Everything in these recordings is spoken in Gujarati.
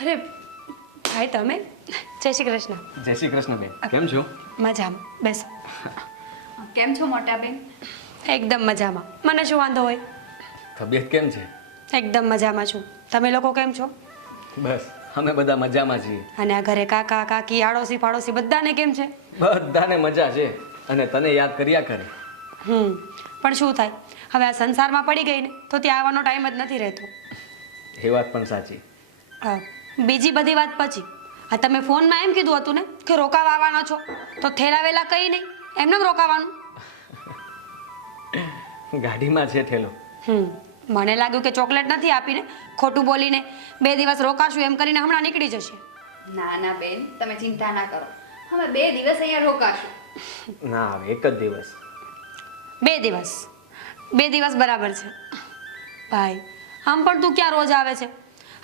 અરે ભાઈ તમે જય શ્રી કૃષ્ણ. જય શ્રી કૃષ્ણ બેન, કેમ છો? મજામાં બેસો. કેમ છો મોટા બેન? એકદમ મજામાં. મને શું વાંધો હોય? તબિયત કેમ છે? એકદમ મજામાં છું. તમે લોકો કેમ છો? બસ અમે બધા મજામાં છીએ. અને આ ઘરે કાકા કાકી આડોશી પાડોશી બધાને કેમ છે? બધાને મજા છે અને તને યાદ કર્યા કરે. પણ શું થાય, હવે આ સંસારમાં પડી ગઈ ને તો ત્યાં આવવાનો ટાઈમ જ નથી રહેતો. એ વાત પણ સાચી. બીજી બધી વાત પછી, આ તમે ફોનમાં એમ કીધું હતું ને કે રોકાવા આવવાના છો, તો થેલા વેલા કઈ નહીં, એમને રોકાવાનું. ગાડીમાં છે ઠેલો. મને લાગ્યું કે ચોકલેટ નથી આપીને ખોટું બોલીને 2 દિવસ રોકાશું એમ કરીને હમણાં નીકળી જશે. ના ના બેન, તમે ચિંતા ના કરો. અમે 2 દિવસ અહીંયા રોકાશું. ના હવે એક જ દિવસ. 2 દિવસ 2 દિવસ બરાબર છે. ભાઈ આમ પણ તું ક્યાં રોજ આવે છે?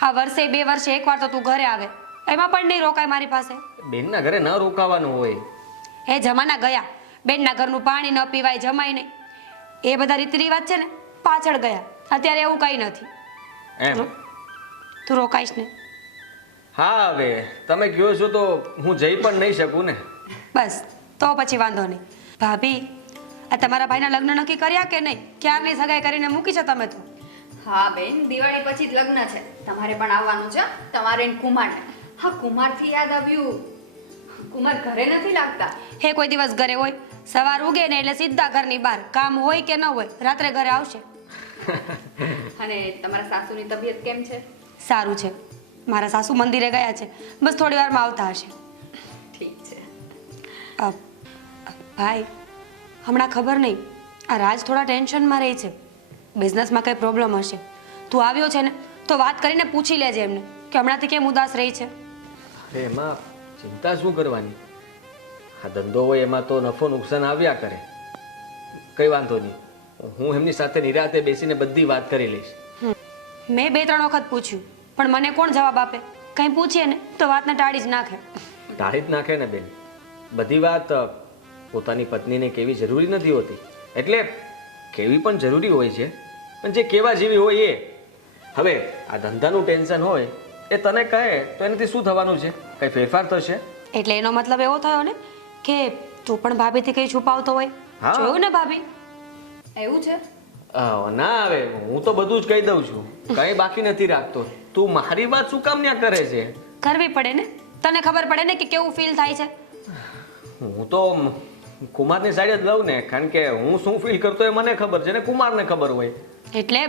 હા, વર્ષે 2 વર્ષે એકવાર તો તું ઘરે આવે, એમાં પણ નહીં રોકાય મારી પાસે. બેનના ઘરે ન રોકાવાનું હોય. એ જમાના ગયા. બેનના ઘરનું પાણી ન પીવાય, જમાય નહીં, એ બધા રીતિ રિવાજ છે ને પાછળ ગયા. અત્યારે એવું કંઈ નથી. એમ? તું રોકાઈશ ને? હા હવે તમે કહો છો તો હું જઈ પણ નહીં શકું ને. બસ તો પછી વાંધો નહીં. ભાભી, આ તમારા ભાઈના લગ્ન નક્કી કર્યા કે નહીં? ક્યારની સગાઈ કરીને મૂકી છે તમે તો? હા બેન, દિવાળી પછી જ લગ્ન છે. તમારે પણ આવવાનું છે, તમારે ને કુમારને. હા, કુમારથી યાદ આવ્યું, કુમાર ઘરે નથી લાગતા. હે કોઈ દિવસ ઘરે હોય? સવાર ઉગે ને એટલે સીધા ઘરની બહાર, કામ હોય કે ન હોય રાત્રે ઘરે આવશે. અને તમારા સાસુની તબિયત કેમ છે? સારું છે. મારા સાસુ મંદિરે ગયા છે, બસ થોડી વારમાં આવતા હશે. ઠીક છે. ભાઈ, હમણાં ખબર નહીં, આ રાજ થોડા ટેન્શનમાં રહી છે. બિઝનેસમાં કંઈ પ્રોબ્લેમ હશે. તું આવ્યો છે ને તો વાત કરીને પૂછી લેજે એમને કે હમણાંથી કેમ ઉદાસ રહી છે. અરે એમાં ચિંતા શું કરવાની? આ ધંધો હોય એમાં તો નફો નુકસાન આવ્યા કરે. કઈ વાંધો નહીં, હું એમની સાથે નિરાતે બેસીને બધી વાત કરી લઈશ. મેં 2-3 વખત પૂછ્યું પણ મને કોણ જવાબ આપે? કંઈ પૂછીએ ને તો વાતને ટાળી જ નાખે. ટાળી જ નાખે ને બેન. બધી વાત પોતાની પત્નીને કેવી જરૂરી નથી હોતી. એટલે કેવી પણ જરૂરી હોય છે, પણ જે કેવા જેવી હોય એ. હવે આ ધંધાનું ટેન્શન હોય એ તને કહે તો એનાથી શું થવાનું છે? કંઈ ફેરફાર થશે? એટલે એનો મતલબ એવો થયો ને કે તું પણ ભાભીથી કંઈ છુપાવતો હોય. હા. જોયું ને ભાભી? એવું છે? ના હવે હું તો બધું જ કહી દઉં છું, કંઈ બાકી નથી રાખતો. તું મારી વાત શું કામ ન્યા કરે છે? કરવી પડે ને, તને ખબર પડે ને કે કેવું ફીલ થાય છે. હું તો કુમારની સાઈડ જ લઉં ને, કારણ કે હું શું ફીલ કરતો એ મને ખબર છે ને કુમારને ખબર હોય. એટલે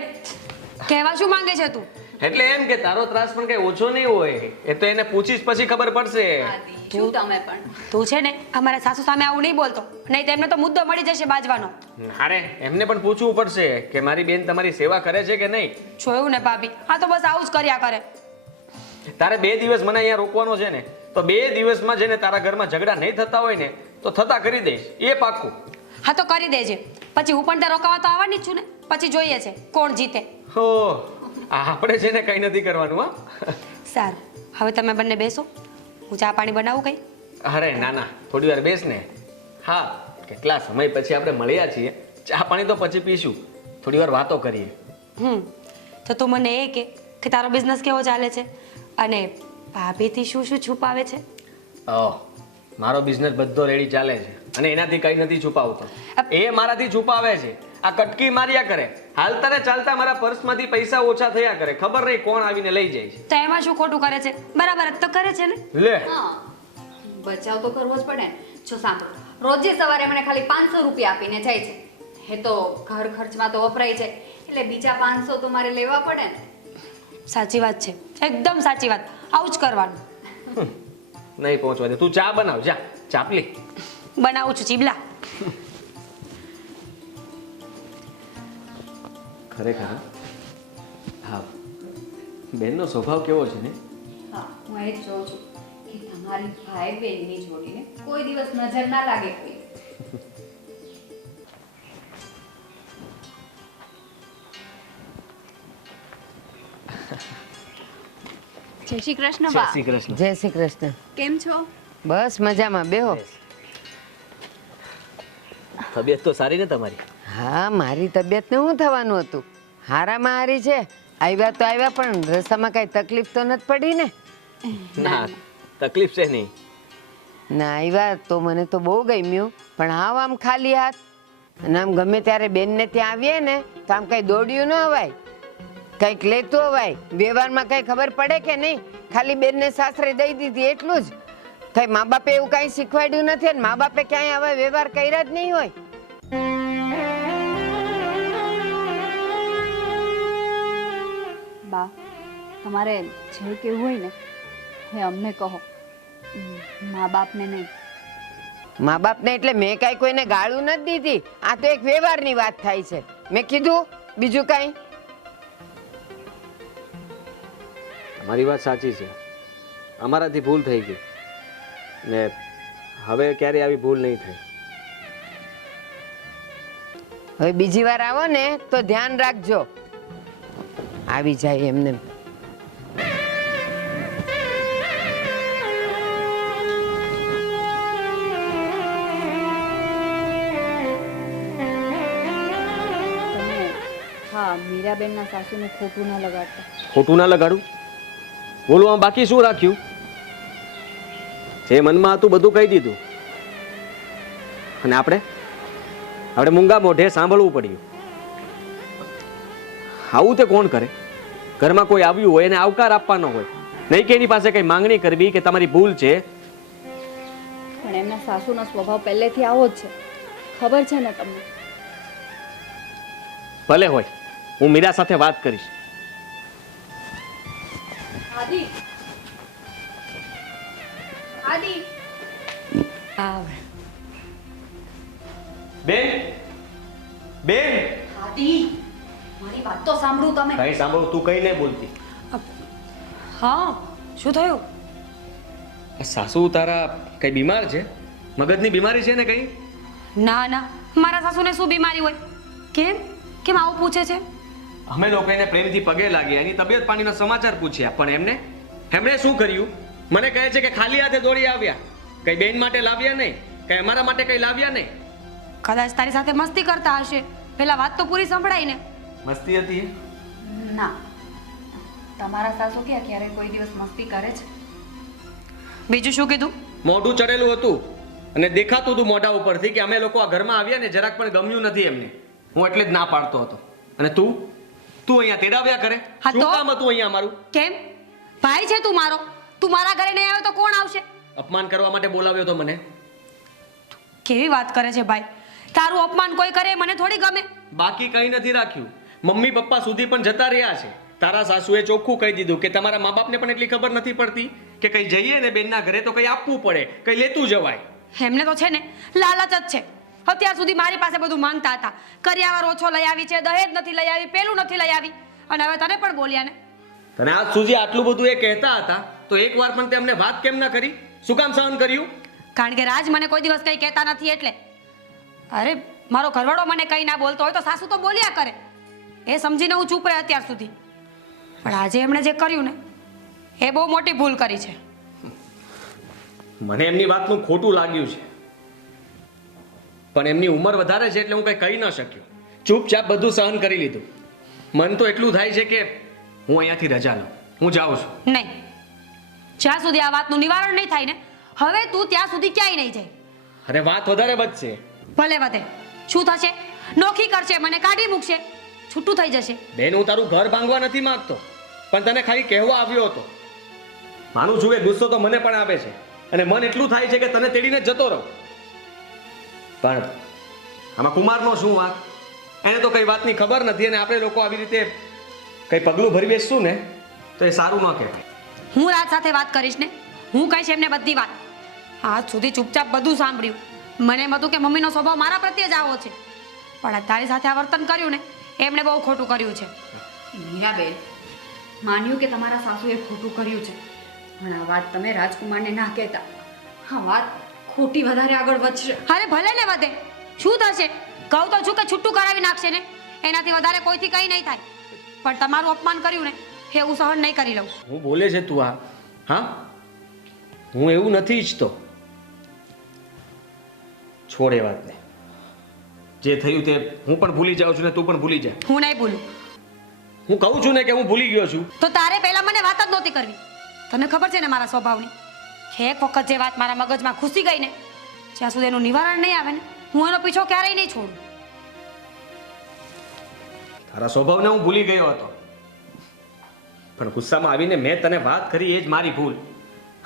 કહેવા શું માંગે છે તું? એટલે એમ કે તારો ત્રાસ પણ કઈ ઓછો નહીં હોય. એ તો એને પૂછીશ પછી ખબર પડશે. આદિ, શું તમે પણ? તું છે ને અમારા સાસુ સામે આવું નહીં બોલતો, નહીં તો એમને તો મુદ્દો મળી જશે બાજવાનો. અરે એમને પણ પૂછવું પડશે કે મારી બેન તમારી સેવા કરે છે કે નહીં. જોયું ને ભાભી, આ તો બસ આવું જ કર્યા કરે. તારે 2 દિવસ મને અહીંયા રોકવાનો છે ને, તો 2 દિવસમાં જેને તારા ઘરમાં ઝઘડા નહીં થતા હોય ને તો થતા કરી દઈશ, એ પાક્કું. હા તો કરી દેજે, પછી હું પણ ત્યાં રોકાવા તો આવવાની જ છું ને, પછી જોઈએ છે કોણ જીતે. હો, આપણે છે ને કંઈ નથી કરવાનું. હા સારું, હવે તમે બંને બેસો, હું ચા પાણી બનાવું કઈ? અરે ના ના, થોડી વાર બેસ ને. હા, કેટલા સમય પછી આપણે મળ્યા છીએ, ચા પાણી તો પછી પીશું, થોડી વાર વાતો કરીએ. તો તું મને એ કે તારો બિઝનેસ કેવો ચાલે છે અને ભાભીથી શું શું છુપાવે છે? મારો બિઝનેસ બધો રેડી ચાલે છે અને એનાથી કંઈ નથી છુપાવતો. એ મારાથી છુપાવે છે. આ કટકી માર્યા કરે, હાલતા ને ચાલતા મારા પર્સમાંથી પૈસા ઓછા થયા કરે, ખબર નહીં કોણ આવીને લઈ જાય છે. તો એમાં શું ખોટું કરે છે? બરાબર જ તો કરે છે ને. લે, હા, બચાવ તો કરવો જ પડે ને. જો સાંભળો, રોજે સવારે મને ખાલી 500 રૂપિયા આપીને જાય છે. એ તો ઘર ખર્ચમાં તો વપરાય જાય, એટલે બીજા 500 તો મારે લેવા પડે ને. સાચી વાત છે, એકદમ સાચી વાત. આવું જ કરવાનું. નહીં પહોંચવા દે. તું ચા બનાવ, જા ચાપલી બનાવું છું ચીબલા. ખરેખર હા, બેનનો સ્વભાવ કેવો છે ને? હા, હું એ જ જોઉં છું કે તમારી ભાઈ બહેનની જોડીને કોઈ દિવસ નજર ના લાગે કોઈ. જય શ્રી કૃષ્ણ બા. શ્રી કૃષ્ણ. જય શ્રી કૃષ્ણ. કેમ છો? બસ મજામાં, બેહો. તબિયત તો સારી ને તમારી? હા, મારી તબિયતને શું થવાનું હતું? હારામાં હારી છે. આવ્યા તો આવ્યા, પણ રસ્તામાં કાંઈ તકલીફ તો નથી પડી ને? ના તકલીફ છે નહીં. ના આવ્યા તો મને તો બહુ ગમ્યું, પણ હાવ આમ ખાલી હાથ અને આમ ગમે ત્યારે બેનને ત્યાં આવીએ ને તો આમ કઈ દોડ્યું ન અવાય, કઈક લેતું અવાય. વ્યવહારમાં કઈ ખબર પડે કે નહીં? ખાલી બેનને સાસરે દઈ દીધી એટલું જ. કઈ મા બાપે એવું કઈ શીખવાડ્યું નથી અને મા બાપે ક્યાંય આવા વ્યવહાર કર્યા જ નહીં હોય. બા, તમારે જે કેવું હોય ને એ અમને કહો, મા બાપને નહીં. મા બાપને એટલે મેં કઈ કોઈને ગાળું નથી દીધી, આ તો એક વ્યવહારની વાત થાય છે. મેં કીધું બીજું કઈ? તમારી વાત સાચી છે, અમારાથી ભૂલ થઈ ગઈ ને હવે ક્યારે આવી ભૂલ નહીં થાય. હવે બીજી વાર આવો ને તો ધ્યાન રાખજો, આવી જાય એમને. તમે હા મીરાબેનના સાસુને ખોટું ન લગાડતા. ખોટું ના લગાડું? બોલું આમ બાકી શું રાખ્યું? જે મનમાં હતું બધું કહી દીધું અને આપણે મૂંગા મોઢે સાંભળવું પડ્યું. આવું તે કોણ કરે? ઘરમાં કોઈ આવ્યું હોય એને આવકાર આપવાનો હોય, નહીં કે એની પાસે કઈ માંગણી કરવી કે તમારી ભૂલ છે. પણ એમના સાસુનો સ્વભાવ પહેલેથી આવો જ છે, ખબર છે ને તમને? ભલે હોય, હું મીરા સાથે વાત કરીશ. આદિ, આદિ, આવે બેન, બેન, આદિ, મારી વાત તો સાંભળો તમે. કઈ સાંભળું? તું કઈ નહીં બોલતી. હા, શું થયું? સાસુ તારા કઈ બીમાર છે? મગજની બીમારી છે ને કઈ? ના ના, મારા સાસુને શું બીમારી હોય? કેમ કેમ આવું પૂછે છે? અમે લોકો એને પ્રેમથી પગે લાગ્યા, એની તબિયત પાણીના સમાચાર પૂછ્યા, પણ એમણે શું કર્યું? મને કહે છે કે ખાલી હાથે દોડી આવ્યા, કઈ બેન માટે લાવ્યા નહીં, કઈ અમારા માટે કઈ લાવ્યા નહીં. કદાચ તારી સાથે મસ્તી કરતા હશે. પેલા વાત તો પૂરી સંભળાય ને. મસ્તી હતી? ના, તમારા સાસુ ક્યારે કોઈ દિવસ મસ્તી કરે છે? બીજું શું કીધું? મોઢું ચડેલું હતું અને દેખાતું હતું મોઢા ઉપરથી કે અમે લોકો આ ઘરમાં આવ્યા ને જરાક પણ ગમ્યું નથી એમને. હું એટલે જ ના પાડતો હતો. અને તું અહીંયા તેડાવ્યા કરે? હા શું તો? કામ હતું અહીંયા અમારું? કેમ? ભાઈ છે તું મારો, તું મારા ઘરે નહીં આવ્યો તો કોણ આવશે? અપમાન કરવા માટે બોલાવ્યો તો મને? કેવી વાત કરે છે ભાઈ? તારું અપમાન કોઈ કરે મને થોડી ગમે. બાકી કઈ નથી રાખ્યું. મમ્મી પપ્પા સુધી પણ જતા રહ્યા છે. તારા સાસુએ ચોખ્ખું કહી દીધું કે તમારા મા બાપને પણ એટલી ખબર નથી પડતી કે કઈ જઈએ ને બેનના ઘરે તો કઈ આપવું પડે, કઈ લેતું જવાય. એમને તો છે ને લાલચ જ છે. અત્યાર સુધી મારી પાસે બધું માંગતા હતા, કરિયાવર ઓછો લઈ આવી છે, દહેજ નથી લઈ આવી, પેલું નથી લઈ આવી, અને હવે તને પણ બોલ્યા ને. તને આજ સુધી આટલું બધું એ કહેતા હતા તો એકવાર પણ તેમને વાત કેમ ના કરી? શું કામ સહન કર્યું? કારણ કે રાજ મને કોઈ દિવસ કંઈ કહેતા નથી એટલે. અરે મારો ઘરવાળો મને કંઈ ના બોલતો હોય તો સાસુ તો બોલ્યા કરે, એ સમજીને હું ચૂપ રહે અત્યાર સુધી. પણ આજે એમણે જે કર્યું ને એ બહુ મોટી ભૂલ કરી છે. મને એમની વાતનું ખોટું લાગ્યું છે, પણ એમની ઉંમર વધારે છે એટલે હું કઈ કહી ન શક્યો. ચૂપચાપ બધું સહન કરી લીધું. મન તો એટલું થાય છે કે હું અહીંયાથી રજા લઉં, હું જાઉં છું. નહીં, જ્યાં સુધી આ વાતનું નિવારણ નહીં થાય ને હવે તું ત્યાં સુધી ક્યાંય નહીં જાય. અરે વાત વધારે વધશે. ભલે વધે, શું થશે? નોખી કરશે, મને કાઢી મૂકશે, છૂટું થઈ જશે. બેન, હું તારું ઘર ભાંગવા નથી માંગતો, પણ તને ખાલી કહેવા આવ્યો હતો. માનું છું કે ગુસ્સો તો મને પણ આવે છે અને મન એટલું થાય છે કે તને તેડીને જતો રહું, પણ આમાં કુમારનો શું વાંક? એને તો કઈ વાતની ખબર નથી અને આપણે લોકો આવી રીતે કઈ પગલું ભરી બેસશું ને તો એ સારું ન કહેવાય. હું રાજ સાથે વાત કરીશ ને, હું કહીશ એમને બધી વાત. આજ સુધી ચૂપચાપ બધું સાંભળ્યું. મને એમ હતું કે મમ્મીનો સ્વભાવ મારા પ્રત્યે જ આવો છે, પણ આ તારી સાથે આ વર્તન કર્યું ને એમણે બહુ ખોટું કર્યું છે. મીરાબેન, માન્યું કે તમારા સાસુએ ખોટું કર્યું છે, પણ આ વાત તમે રાજકુમારને ના કહેતા. હા, વાત ખોટી વધારે આગળ વધશે. અરે ભલે ને વધે, શું થશે? કહું તો છું કે છૂટું કરાવી નાખશે ને, એનાથી વધારે કોઈથી કંઈ નહીં થાય. પણ તમારું અપમાન કર્યું ને એ હું સહન નહીં કરી લઉં. હું બોલે છે તું આ? હા, હું એવું નથી ઈચ્છતો. છોડ એ વાતને. જે થયું તે હું પણ ભૂલી જાઉં છું ને તું પણ ભૂલી જા. હું નહીં ભૂલું. હું કહું છું ને કે હું ભૂલી ગયો છું. તો તારે પહેલા મને વાત જ નહોતી કરવી. તને ખબર છે ને મારા સ્વભાવની કે એક વખત જે વાત મારા મગજમાં ઘૂસી ગઈ ને જ્યાં સુધી એનું નિવારણ નહીં આવે ને હું એનો પીછો ક્યારેય નહીં છોડું. તારા સ્વભાવને હું ભૂલી ગયો હતો, પણ ગુસ્સામાં આવીને મેં તને વાત કરી એ જ મારી ભૂલ.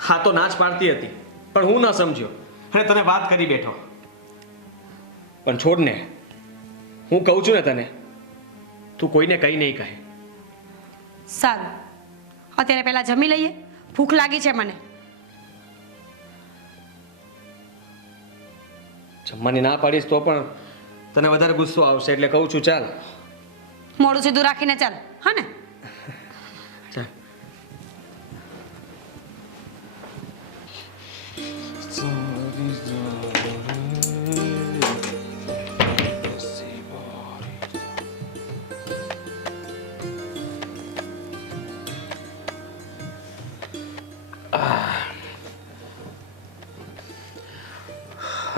હા તો નાચ પાડતી હતી પણ હું ન સમજ્યો અને તને વાત કરી બેઠો. પણ છોડ ને, હું કહું છું ને તને, તું કોઈને કંઈ નહીં કહે. સારું, અત્યારે પહેલા જમી લઈએ, ભૂખ લાગી છે મને. જમવાની ના પાડીશ તો પણ તને વધારે ગુસ્સો આવશે એટલે કહું છું ચાલ. મોડું સીધું રાખીને ચાલ, હા ને? ચાલ.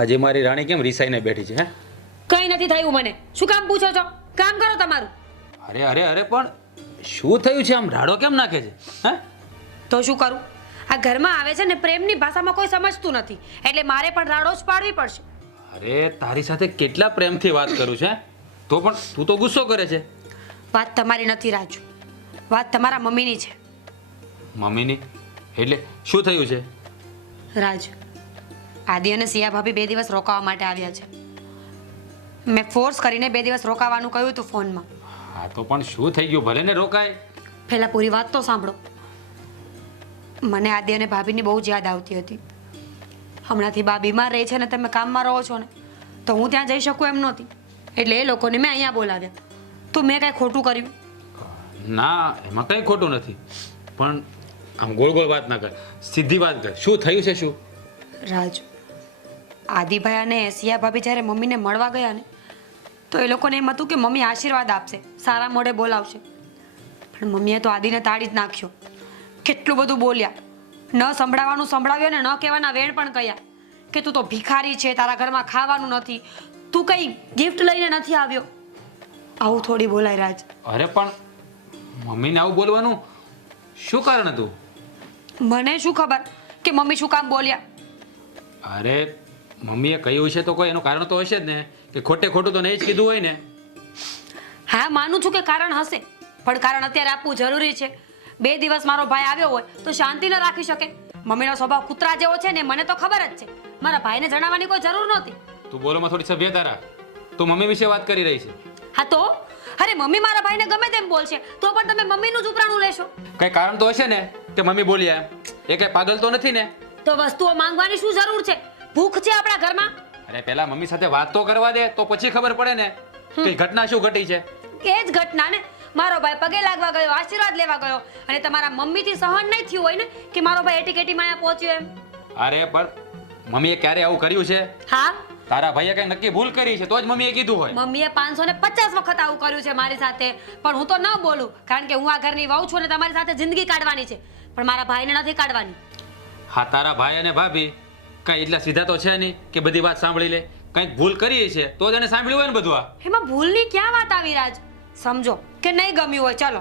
હજી મારી રાણી કેમ રિસાઈને બેઠી છે? હે, કંઈ નથી થયું મને. શું કામ પૂછો છો? કામ કરો તમારું. અરે અરે અરે પણ શું થયું છે? આમ રાડો કેમ નાખે છે? હે, તો શું કરું? આ ઘરમાં આવે છે ને પ્રેમની ભાષામાં કોઈ સમજતું નથી, એટલે મારે પણ રાડો જ પાડવી પડશે. અરે તારી સાથે કેટલા પ્રેમથી વાત કરું છે, તો પણ તું તો ગુસ્સો કરે છે. વાત તમારી નથી રાજુ, વાત તમારા મમ્મીની છે. મમ્મીની એટલે શું થયું છે? રાજ, આદિ અને સિયા ભાભી 2 દિવસ રોકાવા માટે આવ્યા છે. મેં ફોર્સ કરીને 2 દિવસ રોકાવાનું કહ્યું હતું ફોનમાં. હા તો પણ શું થઈ ગયું? ભલે ને રોકાય. પહેલા પૂરી વાત તો સાંભળો. મને આદિ અને ભાભીની બહુ જ યાદ આવતી હતી. હમણાંથી બા બીમાર રહે છે ને તમે કામમાં રહો છો ને, તો હું ત્યાં જઈ શકું એમ નહોતી, એટલે એ લોકોને મેં અહીંયા બોલાવ્યા. તો મેં કાંઈ ખોટું કર્યું? ના, એમાં કંઈ ખોટું નથી, પણ આમ ગોળ ગોળ વાત ના કર, સીધી વાત કર. શું થયું છે? શું? રાજ, આદિભાઈ અને સિયા ભાભી જ્યારે મમ્મીને મળવા ગયા ને, તો એ લોકોને એમ હતું કે મમ્મી આશીર્વાદ આપશે, સારા મોઢે બોલાવશે. પણ મમ્મીએ તો આદિને તાળી જ નાખ્યો. કેટલું બધું બોલ્યા, ન સંભળાવવાનું સંભળાવ્યું ને ન કહેવાના વેણ પણ કહ્યા કે તું તો ભિખારી છે, તારા ઘરમાં ખાવાનું નથી, તું કઈ ગિફ્ટ લઈને નથી આવ્યો. આવું થોડી બોલાય રાજ. અરે પણ મમ્મીને આવું બોલવાનું શું કારણ હતું? મને શું ખબર કે મમ્મી શું કામ બોલ્યા. અરે મમ્મીએ કહ્યું છે તો કોઈ એનું કારણ તો હશે જ ને, કે ખોટે ખોટું તો નહીં જ કીધું હોય ને. હા, માનું છું કે કારણ હશે, પણ કારણ અત્યારે આપવું જરૂરી છે. 2 દિવસ મારો ભાઈ આવ્યો હોય તો શાંતિ ન રાખી શકે. મમ્મીનો સ્વભાવ કૂતરા જેવો છે ને મને તો ખબર જ છે. મારા ભાઈને જણાવવાની કોઈ જરૂર નહોતી. તું બોલોમાં થોડી સભ્યતા રાખ. તું મમ્મી વિશે વાત કરી રહી છે. હા તો અરે મમ્મી મારા ભાઈને ગમે તેમ બોલશે તો પણ તમે મમ્મીનું જ ઉપરાણું લેશો. કઈ કારણ તો હશે ને કે મમ્મી બોલ્યા. એ કઈ પાગલ તો નથી ને? તો વસ્તુઓ માંગવાની શું જરૂર છે? ભૂખ છે આપણા ઘરમાં. અરે પહેલા મમ્મી સાથે વાત તો કરવા દે, તો પછી ખબર પડે ને કે ઘટના શું ઘટી છે. એ જ ઘટના ને. મારો ભાઈ પગે લાગવા ગયો, આશીર્વાદ લેવા ગયો, અને તમારા મમ્મીથી સહન નહીં થયું હોય ને કે મારો ભાઈ એટીકેટીમાં અહીંયા પહોંચ્યો એમ. અરે પણ મમ્મીએ ક્યારે આવું કર્યું છે? હા, તારા ભાઈએ કઈ નક્કી ભૂલ કરી છે તો જ મમ્મીએ કીધું હોય. મમ્મીએ 550 વખત આવું કર્યું છે મારી સાથે, પણ હું તો ન બોલું કારણ કે હું આ ઘરની વહુ છું અને તમારી સાથે જિંદગી કાઢવાની છે, પણ મારા ભાઈને નથી કાઢવાની. હા, તારા ભાઈ અને ભાભી કઈ એટલા સીધા તો છે નહીં કે બધી વાત સાંભળી લે. કંઈક ભૂલ કરી છે તો જ એને સાંભળ્યું હોય ને બધું. આ એમાં ભૂલની ક્યાં વાત આવી રાજ? સમજો કે નહીં ગમ્યું હોય, ચાલો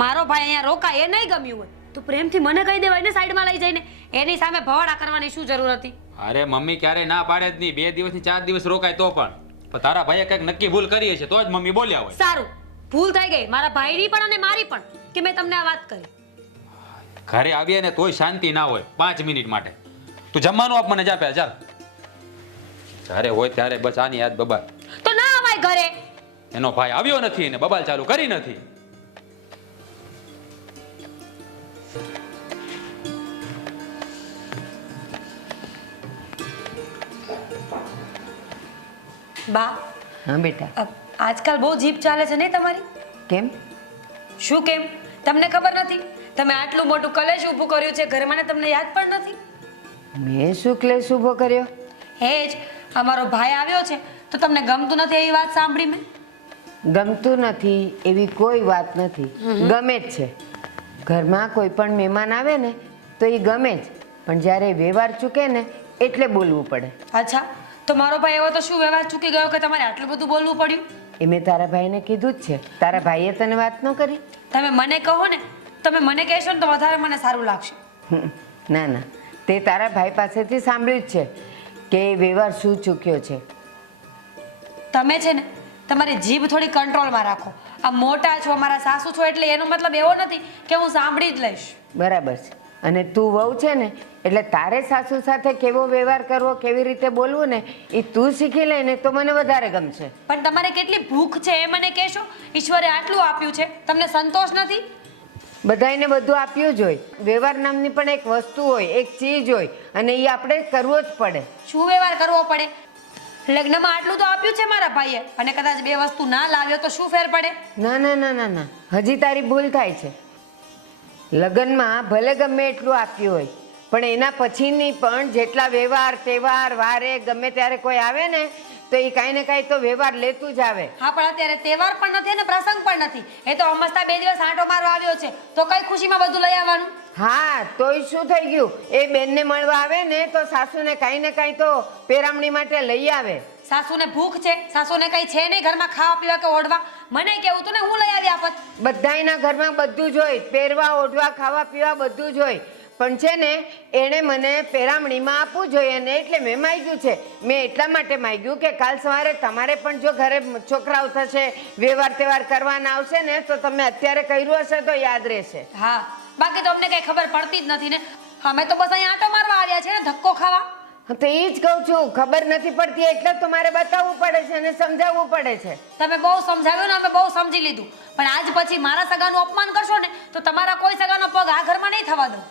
મારો ભાઈ અહીંયા રોકાય, એ નહીં ગમ્યું હોય તો પ્રેમથી મને કહી દેવાય ને સાઈડમાં લઈ જઈને. એની સામે ભવાડા કરવાની શું જરૂર હતી? અરે મમ્મી ક્યારે ના પાડે જ નહીં. 2 દિવસથી 4 દિવસ રોકાય તો પણ તારા ભાઈએ કંઈક નક્કી ભૂલ કરી છે તો જ મમ્મી બોલ્યા હોય. સારું, ભૂલ થઈ ગઈ મારા ભાઈની પણ અને મારી પણ કે મેં તમને આ વાત કરી. ઘરે આવીએ ને તોય શાંતિ ના હોય 5 મિનિટ માટે. તું જમવાનું આપ મને, જા પે ચાલ. જ્યારે હોય ત્યારે બસ આની યાદ બબાલ. તો ના આવાય ઘરે. એનો ભાઈ આવ્યો નથી ને બબાલ ચાલુ કરી નથી. બા, હા બેટા. આજકાલ બહુ જીભ ચાલે છે નહીં તમારી? કેમ? શું કેમ? તમને ખબર નથી? તમે આટલું મોટું કલેશ ઊભું કર્યું છે ઘરમાં ને તમને યાદ પણ નથી? મેં શું ક્લેશ ઊભો કર્યો? હે જ, અમારો ભાઈ આવ્યો છે તો તમને ગમતું નથી એવી વાત સાંભળી મેં. ગમતું નથી એવી કોઈ વાત નથી, ગમે જ છે. ઘરમાં કોઈ પણ મહેમાન આવે ને તો એ ગમે જ, પણ જ્યારે વ્યવહાર ચૂકે ને એટલે બોલવું પડે. અચ્છા, તો મારો ભાઈ એવો તો શું વ્યવહાર ચૂકી ગયો કે તમારે આટલું બધું બોલવું પડ્યું? એ મેં તારા ભાઈને કીધું જ છે. તારા ભાઈએ તને વાત ન કરી? તમે મને કહો ને, તમે મને કહેશો ને તો વધારે મને સારું લાગશે. ના ના, તે તારા ભાઈ પાસેથી સાંભળ્યું જ છે કે એ વ્યવહાર શું ચૂક્યો છે. તમે છે ને તમારી જીભ થોડી કંટ્રોલમાં રાખો. આ મોટા છો, મારા સાસુ છો, એટલે એનો મતલબ એવો નથી કે હું સાંભળી જ લઈશ. બરાબર છે. અને તું વહુ છે ને એટલે તારે સાસુ સાથે કેવો વ્યવહાર કરવો, કેવી રીતે બોલવું ને એ તું શીખી લે ને તો મને વધારે ગમશે. પણ તમારે કેટલી ભૂખ છે એ મને કહેશો? ઈશ્વરે આટલું આપ્યું છે, તમને સંતોષ નથી? બધાને બધું આપ્યું જ હોય. વ્યવહાર નામની પણ એક વસ્તુ હોય, એક ચીજ હોય, અને એ આપણે કરવો જ પડે. શું વ્યવહાર કરવો પડે? લગ્નમાં આટલું તો આપ્યું છે મારા ભાઈએ, અને કદાચ બે વસ્તુ ના લાવ્યો તો શું ફેર પડે? ના ના ના ના ના, હજી તારી ભૂલ થાય છે. લગ્નમાં ભલે ગમે એટલું આપ્યું હોય, પણ એના પછીની પણ જેટલા વ્યવહાર, તહેવાર, વારે ગમે ત્યારે કોઈ આવે ને તો એ કાંઈ ને કાંઈ તો વ્યવહાર લેતું જ આવે. હા, પણ અત્યારે તહેવાર પણ નથી અને પ્રસંગ પણ નથી. એ તો અમસ્તા 2 દિવસ આંટો મારવા આવ્યો છે, તો કઈ ખુશીમાં બધું લઈ આવવાનું? હા, તોય શું થઈ ગયું? એ બેનને મળવા આવે ને તો સાસુને કાંઈ ને કાંઈ તો પેરામણી માટે લઈ આવે. સાસુને ભૂખ છે, સાસુને કઈ છે નહીં ઘરમાં ખાવા પીવા કે ઓઢવા? મને કેવું તું ને, હું લઈ આવી આપત. બધાયના ઘરમાં બધું જ હોય, પહેરવા, ઓઢવા, ખાવા પીવા બધું જ હોય. પણ છે ને એણે મને પેરામણીમાં આપવું જોઈએ ને એટલે મેં માગ્યું છે. મેં એટલા માટે માગ્યું કે કાલ સવારે તમારે પણ જો ઘરે છોકરાઓ થશે, વ્યવહાર તહેવાર કરવાના આવશે ને તો તમે અત્યારે કર્યું હશે તો યાદ રહેશે. હા, બાકી તો અમને કઈ ખબર પડતી જ નથી ને. અમે તો બસ અહીંયા આંટો મારવા આવ્યા છે ને, ધક્કો ખાવા. તો એ જ કહું છું, ખબર નથી પડતી એટલે તો મારે બતાવવું પડે છે અને સમજાવવું પડે છે. તમે બહુ સમજાવ્યું ને, અમે બહુ સમજી લીધું, પણ આજ પછી મારા સગાનું અપમાન કરશો ને તો તમારા કોઈ સગાનો પગ આ ઘરમાં નહીં થવા દઉં.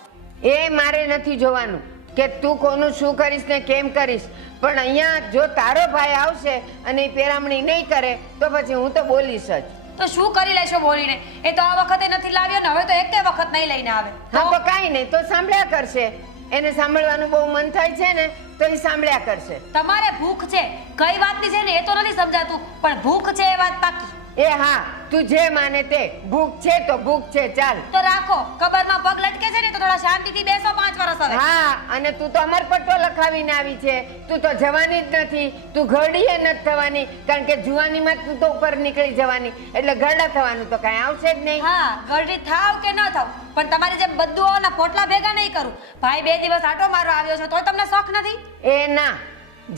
એ મારે નથી જોવાનું કે તું કોનું શું કરીશ ને કેમ કરીશ, પણ અહીંયા જો તારો ભાઈ આવશે અને એ પેરામણી નહીં કરે તો પછી હું તો બોલીશ જ. તો શું કરી લેશો બોલીને? એ તો આ વખતે નથી લાવ્યો ને હવે તો એકે વખત નહીં લઈને આવે. હા, તો કાંઈ નહીં, તો સાંભળ્યા કરશે. એને સાંભળવાનું બહુ મન થાય છે ને તો એ સાંભળ્યા કરશે. તમારે ભૂખ છે, કઈ વાતની છે ને એ તો નથી સમજાતું, પણ ભૂખ છે એ વાત પાકી. એ હા, તું જે માને તે, ભૂખ છે તો ભૂખ છે, ચાલ. તો રાખો, કબરમાં પગ લટકે છે ને તો થોડા શાંતિથી બેસો 5 વર્ષ હવે. હા, અને તું તો અમરપટ્ટો લખાવીને આવી છે. તું તો જવાની જ નથી, તું ઘરડીએ નથી થવાની, કારણ કે જુવાનીમાં તું તો ઉપર નીકળી જવાની, એટલે ઘરડા થવાનું તો કાંઈ આવશે જ નહીં. હા, ગરડી થાવ કે ન થાવ, પણ તમારી જેમ બધું પોટલા ભેગા નહીં કરું. ભાઈ 2 દિવસ આટો મારવા આવ્યો છે તોય તમને શોખ નથી? એ ના,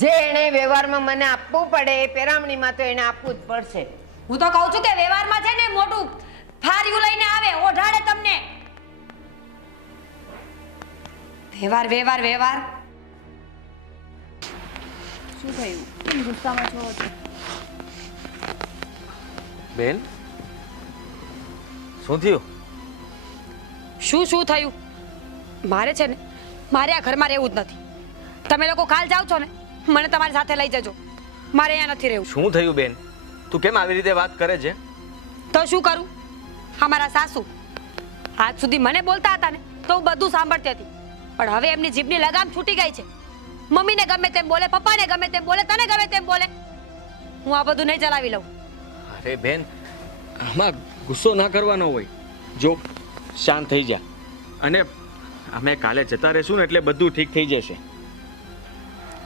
જે એને વ્યવહારમાં મને આપવું પડે એ પેરામણીમાં તો એને આપવું જ પડશે. હું તો કહું છું કે વ્યવહારમાં છે ને મોટું ફાર્યું લઈને આવે, ઓઢાડે તમને. વ્યવહાર વ્યવહાર વ્યવહાર. શું થયું? કેમ ગુસ્સામાં છો? બેન, શું થયું? શું થયું? મારે છે ને મારે આ ઘરમાં રહેવું જ નથી. તમે લોકો કાલ જાવ છો ને, મને તમારી સાથે લઈ જજો. મારે અહીંયા નથી રહેવું. શું થયું બેન? તું કેમ આવી રીતે વાત કરે છે? તો શું કરું? અમારા સાસુ આજ સુધી મને બોલતા હતા ને તો હું બધું સાંભળતી હતી, પણ હવે એમની જીભની લગામ છૂટી ગઈ છે. મમ્મીને ગમે તેમ બોલે, પપ્પાને ગમે તેમ બોલે, તને ગમે તેમ બોલે. હું આ બધું નહીં ચલાવી લઉં. અરે બેન, આમાં ગુસ્સો ના કરવાનો હોય. જો શાંત થઈ જા, અને અમે કાલે જતા રહેશું ને એટલે બધું ઠીક થઈ જશે.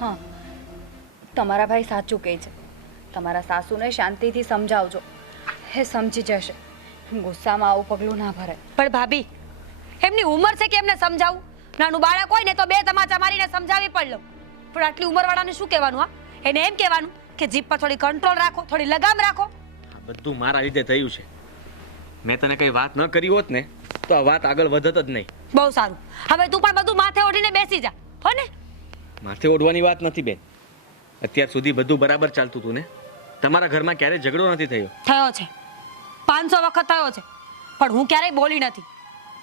હા, તમારા ભાઈ સાચું કહે છે. તમારા સાસુને શાંતિથી સમજાવજો, એ સમજી જશે. ગુસ્સામાં આવું પગલું ના ભરાય. પણ ભાભી, એમની ઉંમર છે કે એમને સમજાવું? નાનું બાળક હોય ને તો 2 તમાચા મારીને સમજાવી પણ લઉં, પણ આટલી ઉંમરવાળાને શું કહેવાનું? હા, એને એમ કહેવાનું કે જીભ પર થોડી કંટ્રોલ રાખો, થોડી લગામ રાખો. આ બધું મારા લીધે થયું છે. મેં તને કઈ વાત ન કરી હોત ને તો આ વાત આગળ વધત જ નહીં. બહુ સારું, હવે તું પણ બધું માથે ઓઢીને બેસી જા, હો ને? માથે ઓઢવાની વાત નથી બેન. અત્યાર સુધી બધું બરાબર ચાલતું હતું ને? તમારા ઘરમાં ક્યારેય ઝઘડો નથી થયો? થયો છે, 500 વખત થયો છે, પણ હું ક્યારેય બોલી નથી.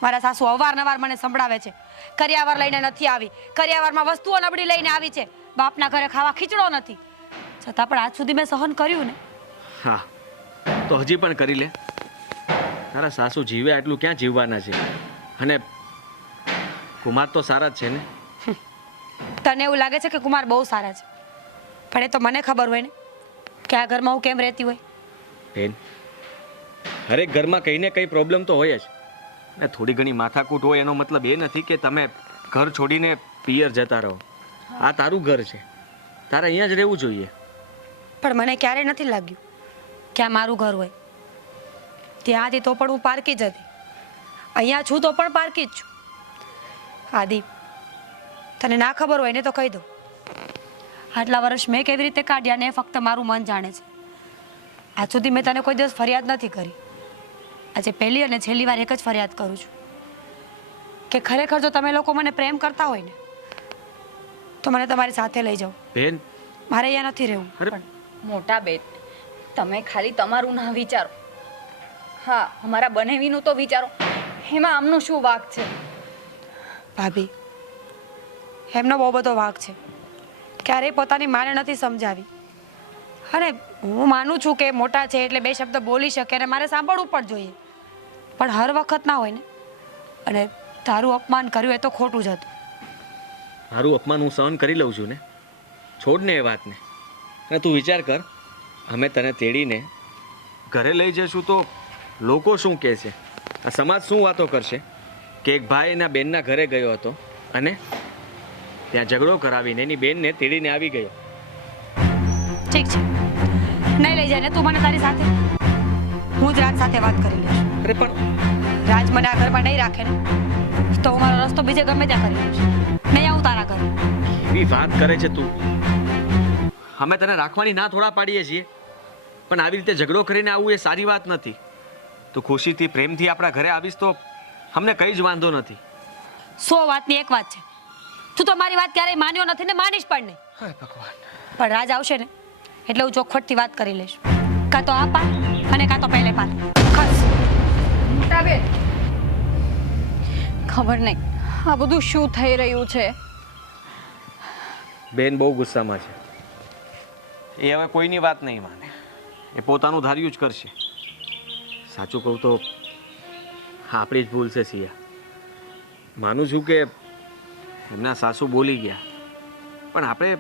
મારા સાસુ અવારનવાર મને સંભળાવે છે, કરિયાવર લઈને નથી આવી, કરિયાવરમાં વસ્તુઓ નબળી લઈને આવી છે, બાપના ઘરે ખાવા ખીચડો નથી. છતાં પણ આજ સુધી મેં સહન કર્યું ને. હા, તો હજી પણ કરી લે. તારા સાસુ જીવે આટલું ક્યાં જીવવાના છે? અને કુમાર તો સારા જ છે ને? તને એવું લાગે છે કે કુમાર બહુ સારા છે, પણ એ તો મને ખબર હોય ને કે આ ઘરમાં હું કેમ રહેતી હોય. બેન, હરેક ઘરમાં કંઈ ને કંઈ પ્રોબ્લેમ તો હોય જ. ને થોડી ઘણી માથાકૂટ હોય એનો મતલબ એ નથી કે તમે ઘર છોડીને પિયર જતા રહો. આ તારું ઘર છે, તારે અહીંયા જ રહેવું જોઈએ. પણ મને ક્યારેય નથી લાગ્યું કે આ મારું ઘર હોય. ત્યાંથી તો પણ હું પારકી જ હતી, અહીંયા છું તો પણ પારકી જ છું. આદિ, તને ના ખબર હોય ને તો કહી દો. આટલા વર્ષ મેં કેવી રીતે કાઢ્યા ને એ ફક્ત મારું મન જાણે છે. આજ સુધી મેં તને કોઈ દિવસ ફરિયાદ નથી કરી. આજે પહેલી અને છેલ્લી વાર એક જ ફરિયાદ કરું છું કે ખરેખર જો તમે લોકો મને પ્રેમ કરતા હોય ને તો મને તમારી સાથે લઈ જાઓ. બેન, મારે અહીંયા નથી રહેવું. અરે મોટા બેન, તમે ખાલી તમારું ના વિચારો, હા અમારા બનેવીનું તો વિચારો. એમાં આમનો શું વાંક છે? ભાભી, એમનો બહુ બધો વાંક છે. ક્યારેય પોતાની માને નથી સમજાવી. અને હું માનું છું કે મોટા છે એટલે બે શબ્દ બોલી શકે અને મારે સાંભળવું પણ જોઈએ, પણ હર વખત ના હોય ને. અને તારું અપમાન કર્યું એ તો ખોટું જ હતું. મારું અપમાન હું સહન કરી લઉં છું ને. છોડ ને એ વાતને. અને તું વિચાર કર, અમે તને તેડીને ઘરે લઈ જઈશું તો લોકો શું કહેશે? આ સમાજ શું વાતો કરશે કે એક ભાઈ એના બેનના ઘરે ગયો હતો અને ત્યાં ઝઘડો કરાવીને એની બેનને તેડીને આવી ગયો. ઠીક છે, નહીં લઈ જાય ને તું મને તારી સાથે. હું જ રાજ સાથે વાત કરી લઈશ. અરે પણ રાજ મને આ ઘરમાં નહીં રાખે ને તો હું મારો રસ્તો બીજે ગમે ત્યાં કરી લઈશ. નહીં આવું તારા ઘરે. એવી વાત કરે છે તું. અમે તને રાખવાની ના થોડા પાડીએ છીએ, પણ આવી રીતે ઝઘડો કરીને આવવું એ સારી વાત નથી. તું ખુશીથી પ્રેમથી આપણા ઘરે આવીશ તો અમને કંઈ જ વાંધો નથી. 100 વાતની એક વાત છે. તું તો મારી વાત ક્યારેય માન્યો નથી ને માનીશ પણ નહીં. હાય ભગવાન. પણ રાજ આવશે ને એટલે હું ચોખવટથી વાત કરી લઈશ. કાં તો આ પાર અને કાં તો પહેલે પાર. ખસ. મોટા બેન, ખબર નહીં આ બધું શું થઈ રહ્યું છે. બેન બહુ ગુસ્સામાં છે. એ હવે કોઈની વાત નહીં માને. એ પોતાનું ધાર્યું જ કરશે. સાચું કહું તો આપણી જ ભૂલ છે સિયા. માનું છું કે એમના સાસુ બોલી ગયા, પણ આપણે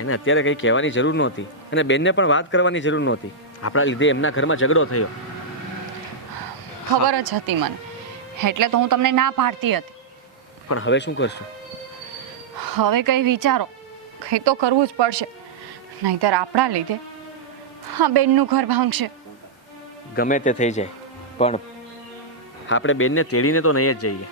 એને અત્યારે કંઈ કહેવાની જરૂર નહોતી અને બેનને પણ વાત કરવાની જરૂર નહોતી. આપણા લીધે એમના ઘરમાં ઝઘડો થયો. ખબર જ હતી મને, એટલે તો હું તમને ના પાડતી હતી. પણ હવે શું કરશું? હવે કંઈ વિચારો, કંઈ તો કરવું જ પડશે, નહીંતર આપણા લીધે હા બેનનું ઘર ભાંગશે. ગમે તે થઈ જાય, પણ આપણે બેનને તેડીને તો નહીં જ જઈએ.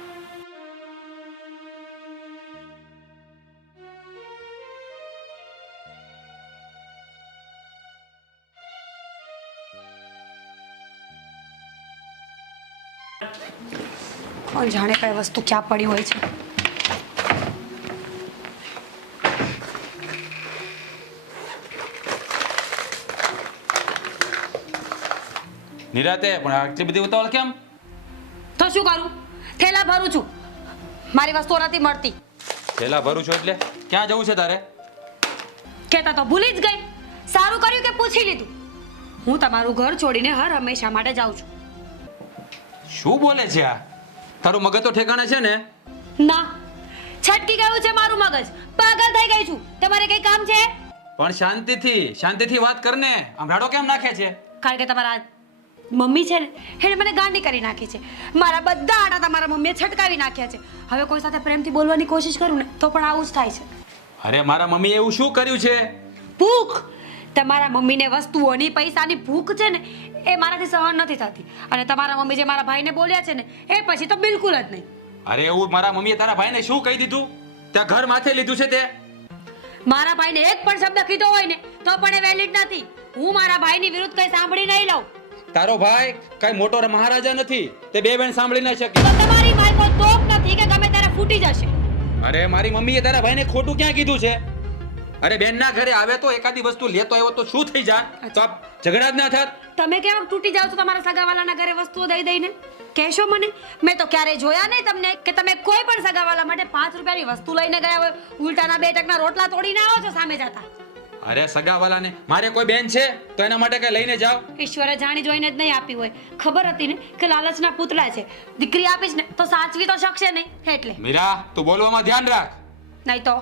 કોણ જાણે કઈ વસ્તુ ક્યાં પડી હોય છે. નિરાતે પણ આટલી બધી ઉતાવળ કેમ? તો શું કરું? થેલા ભરું છું. મારી વસ્તુઓ નથી મળતી. પેલા ભરું છું એટલે ક્યાં જવું છે તારે? કહેતા તો ભૂલી જ ગઈ. સારું કર્યું કે પૂછી લીધું. હું તમારું ઘર છોડીને હર હંમેશા માટે જાઉં છું. શું બોલે છે આ? તારું મગજ તો ઠેકાણે છે ને? ના, છટકી ગયું છે મારું મગજ. પાગલ થઈ ગઈ છું. તમારે કઈ કામ છે? પણ શાંતિથી વાત કરને. આમ રાડો કેમ નાખે છે? કારણ કે તમારા મમ્મી છે ને એને મને ગાંડી કરી નાખી છે. મારા બધા આટા તમારા મમ્મીએ છટકાવી નાખ્યા છે. હવે કોઈ સાથે પ્રેમથી બોલવાની કોશિશ કરું ને તો પણ આવું જ થાય છે. અરે મારા મમ્મીએ એવું શું કર્યું છે? ભૂખ. તમારા મમ્મીને વસ્તુઓની પૈસાની ભૂખ છે ને એ મારાથી સહન નથી થતી. અને તમારા મમ્મી જે મારા ભાઈને બોલ્યા છે ને એ પછી તો બિલકુલ જ નહીં. અરે એવું મારા મમ્મીએ તારા ભાઈને શું કહી દીધું? ત્યાં ઘર માથે લીધું છે તે? મારા ભાઈને એક પણ શબ્દ કીધો હોય ને તો પણ એ વેલિડ નથી. હું મારા ભાઈની વિરુદ્ધ કઈ સાંભળી નહીં લઉં. તારો ભાઈ કઈ મોટો મહારાજા નથી, તે બે બેન સાંભળી ન શકે. તો તમારી ભાઈ કોઈ તોપ નથી કે ગમે ત્યારે ફૂટી જશે. અરે મારી મમ્મીએ તારા ભાઈને ખોટું ક્યાં કીધું છે? અરે બેનના ઘરે આવે તો એકાદી વસ્તુ લેતો આવ્યો તો શું થઈ જાય? તો આપ ઝઘડા જ ના થાત. તમે કેમ તૂટી જાવ છો તમારા સગાવાલાના ઘરે વસ્તુઓ દઈ દઈને? કહેશો મને? મેં તો ક્યારેય જોયા નહીં તમને કે તમે કોઈ પણ સગાવાલા માટે 5 રૂપિયાની વસ્તુ લઈને ગયા હોય. ઉલટાના 2 ટકના રોટલા તોડીને આવો છો સામે જતા. અરે સગાવાલાને મારે કોઈ બેન છે તો એના માટે કઈ લઈને જાવ. ઈશ્વરે જાણી જોઈને જ નહીં આપી હોય. ખબર હતી ને કે લાલચના પૂતળા છે. દીકરી આપીશ ને તો સાચવી તો શકશે નહીં. એટલે મીરા, તું બોલવામાં ધ્યાન રાખ, નહીં તો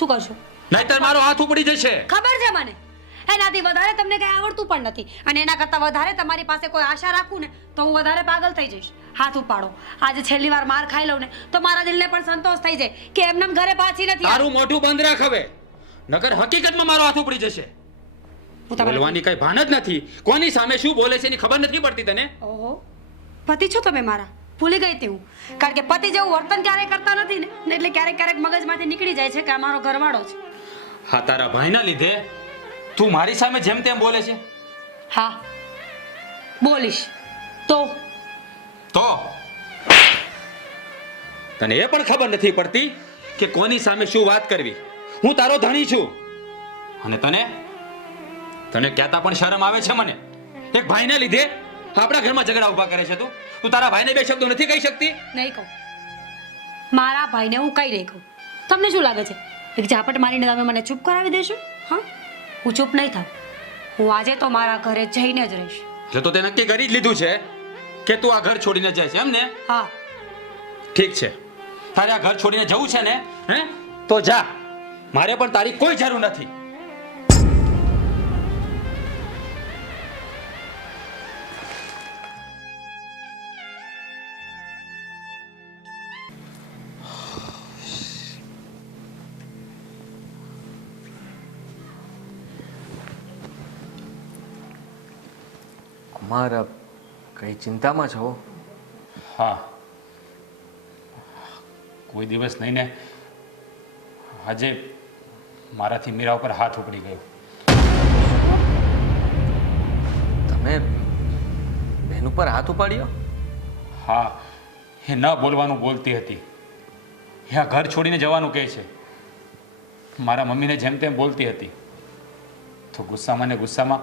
શું કરશો? નહીતર મારો હાથ ઉપડી જશે. ખબર છે મને. એનાથી વધારે તમને કઈ આવડતું પણ નથી. અને એના કરતાં વધારે તમારી પાસે કોઈ આશા રાખું ને તો હું વધારે પાગલ થઈ જઈશ. હાથ ઉપાડો. આજે છેલ્લી વાર માર ખાઈ લઉં ને તો મારા દિલને પણ સંતોષ થઈ જાય કે એમનેમ ઘરે પાછી નથી. તારું મોઢું બંધ રાખ હવે, નકર હકીકતમાં મારો હાથ ઉપડી જશે. બોલવાની કઈ ભાન જ નથી. કોની સામે શું બોલે છે એની ખબર નથી પડતી તને. ઓહો, પતિ છો તમે મારા? ભૂલી ગઈ હતી હું. કારણ કે પતિ જેવું વર્તન ક્યારેય કરતા નથી ને એટલે ક્યારેક ક્યારેક મગજમાંથી નીકળી જાય છે કે આ મારો ઘરવાળો છે. હા, તારા ભાઈના લીધે તું મારી સામે જેમ તેમ બોલે છે. હા બોલીશ તો તને એ પણ ખબર નથી પડતી કે કોની સામે શું વાત કરવી. હું તારો ધણી છું અને તને કહેતા પણ શરમ આવે છે મને. એક ભાઈને લીધે આપણા ઘરમાં ઝઘડા ઊભા કરે છે તું તારા ભાઈને બે શબ્દો નથી કહી શકતી? નહીં કહું. મારા ભાઈને હું કઈ નહીં કહું. તમને શું લાગે છે એક ઝાપટ મારીને તમે મને ચૂપ કરાવી દેશો? હા, હું ચૂપ નહીં થાઉં. હું આજે તો મારા ઘરે જઈને જ રહીશ. જો તો તે નક્કી કરી જ લીધું છે કે તું આ ઘર છોડીને જાય છે એમ ને? હા. ઠીક છે, તારે આ ઘર છોડીને જવું છે ને, હે તો જા. મારે પણ તારી કોઈ જરૂર નથી. કુમાર, કઈ ચિંતામાં છો? હા, કોઈ દિવસ નહીં ને આજે મારાથી મીરા ઉપર હાથ ઉપડી ગયો. તમે બેન ઉપર હાથ ઉપાડ્યો? હા, એ ન બોલવાનું બોલતી હતી. એ આ ઘર છોડીને જવાનું કહે છે. મારા મમ્મીને જેમ તેમ બોલતી હતી તો ગુસ્સામાં ને ગુસ્સામાં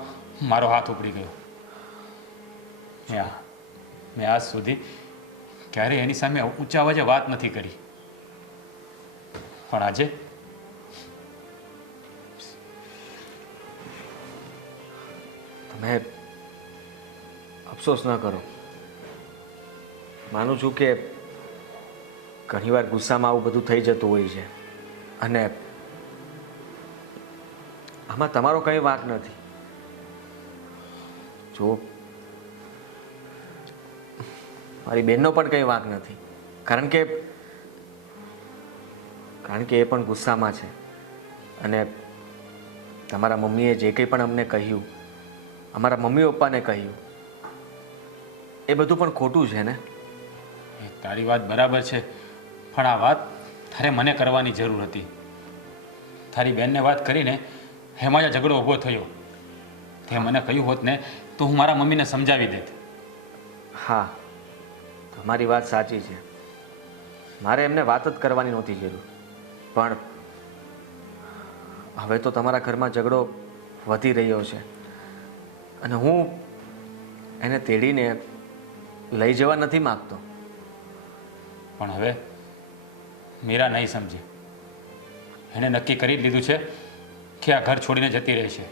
મારો હાથ ઉપડી ગયો. મેં આજ સુધી ક્યારેય એની સામે ઊંચા અવાજે વાત નથી કરી, પણ આજે તમે અફસોસ ન કરો. માનું છું કે ઘણીવાર ગુસ્સામાં આવું બધું થઈ જતું હોય છે અને આમાં તમારો કંઈ વાંક નથી. જો મારી બેનનો પણ કંઈ વાંક નથી, કારણ કે એ પણ ગુસ્સામાં છે અને તમારા મમ્મીએ જે કંઈ પણ અમને કહ્યું, અમારા મમ્મી પપ્પાને કહ્યું, એ બધું પણ ખોટું છે ને? તારી વાત બરાબર છે, પણ આ વાત તારે મને કરવાની જરૂર હતી. તારી બેનને વાત કરીને એમાં જ ઝઘડો ઊભો થયો. તે મને કહ્યું હોત ને તો હું મારા મમ્મીને સમજાવી દેત. હા, તમારી વાત સાચી છે. મારે એમને વાત જ કરવાની નહોતી જરૂર, પણ હવે તો તમારા ઘરમાં ઝઘડો વધી રહ્યો છે અને હું એને તેડીને લઈ જવા નથી માગતો. પણ હવે મીરા નહીં સમજે. એણે નક્કી કરી જ લીધું છે કે આ ઘર છોડીને જતી રહેશે.